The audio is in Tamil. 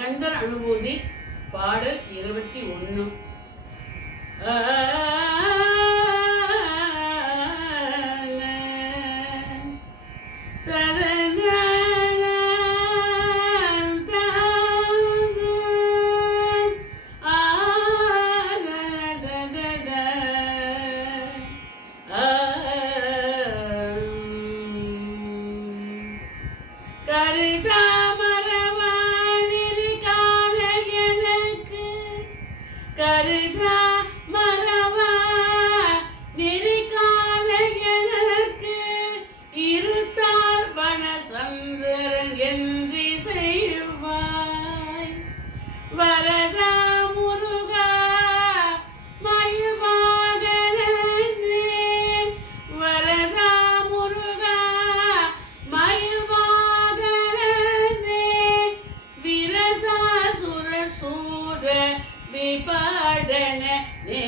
கந்தர் அனுபூதி பாடல் இருபத்தி ஒன்று. கருதாமரவானிருக்கான கருதா மரவா நெறிக்கான எனக்கு இருத்தால் வனசந்திரன் என்று செய்வாய். வரதா முருகா மயில்வாகனே வரதா முருகா மயில்வாகனே விரதா சுரசூர விபாடனே ஏ.